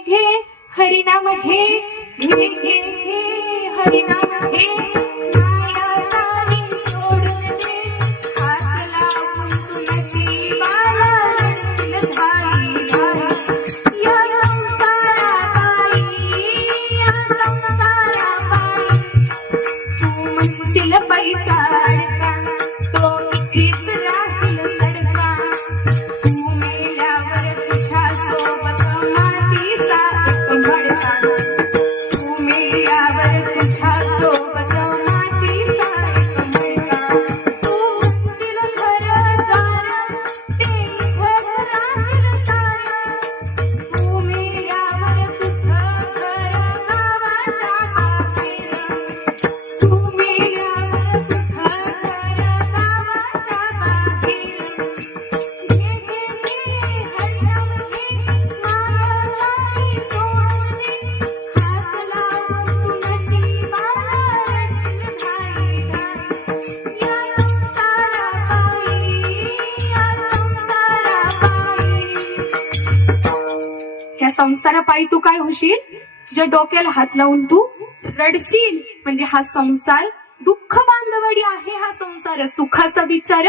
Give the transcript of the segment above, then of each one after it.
घे हरिनाम घे घे घे घे हरिनाम घे मेल्यावर तुझ्या संसारापायी तू काय होशील? तुझ्या डोक्याला हात लावून तू रडशील. म्हणजे हा संसार दुःख बांधवडी आहे हा संसार. सुखाचा विचार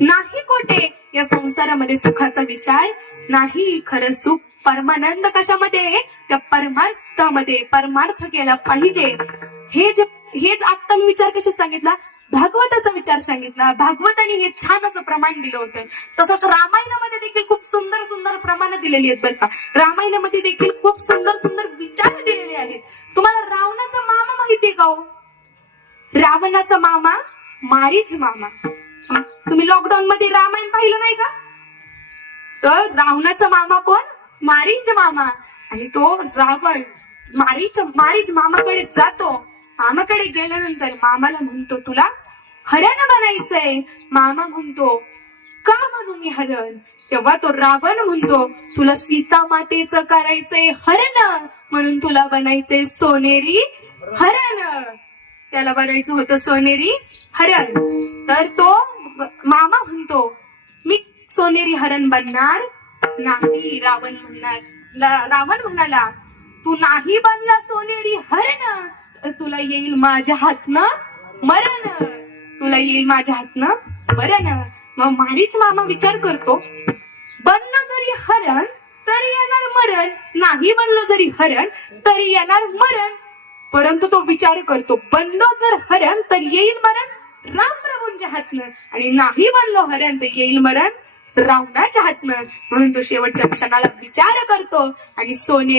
नाही कोठे. या संसारामध्ये सुखाचा विचार नाही. खरं सुख परमानंद कशामध्ये? त्या परमार्थामध्ये. परमार्थ केला पाहिजे. हे जे हेच आता मी विचार कसे सांगितला? भागवताचा विचार सांगितला. भागवताने हे छान असं प्रमाण दिलं होतं. तसंच रामायणामध्ये दिलेली आहेत बरं का. रामायणामध्ये देखील खूप सुंदर सुंदर विचार दिलेले आहेत. तुम्हाला रावणाचा मामा माहितीये का हो? रावणाचा मामा मारीच मामा. तुम्ही लॉकडाऊन मध्ये रामायण पाहिलं नाही का? तर रावणाचा मामा कोण? मारीच मामा. आणि तो रावण मारीच मारीच मामाकडे जातो. मामाकडे गेल्यानंतर मामाला म्हणतो तुला हरण बनायचंय. मामा म्हणतो म्हणून मी हरण. तेव्हा तो रावण म्हणतो तुला सीता मातेचं करायचंय हरण म्हणून तुला बनायचंय सोनेरी हरण. त्याला बनायचं होतं सोनेरी हरण. तर तो मामा म्हणतो मी सोनेरी हरण बनणार नाही रावण म्हणणार. रावण म्हणाला तू नाही बनला सोनेरी हरण तर तुला येईल माझ्या हातनं मरण. तुला येईल माझ्या हातनं मरण. मग मारीच मामा विचार करतो बनलं जरी हरण तरी येणार मरण. नाही बनलो जरी हरण तरी येणार मरण. परंतु तो विचार करतो बनलो जर हरण तर येईल मरण. राम प्रभूंच्या हातनं. आणि नाही बनलो हरण तर येईल मरण. रावणाच्या हातनं. म्हणून तो शेवटच्या क्षणाला विचार करतो आणि सोने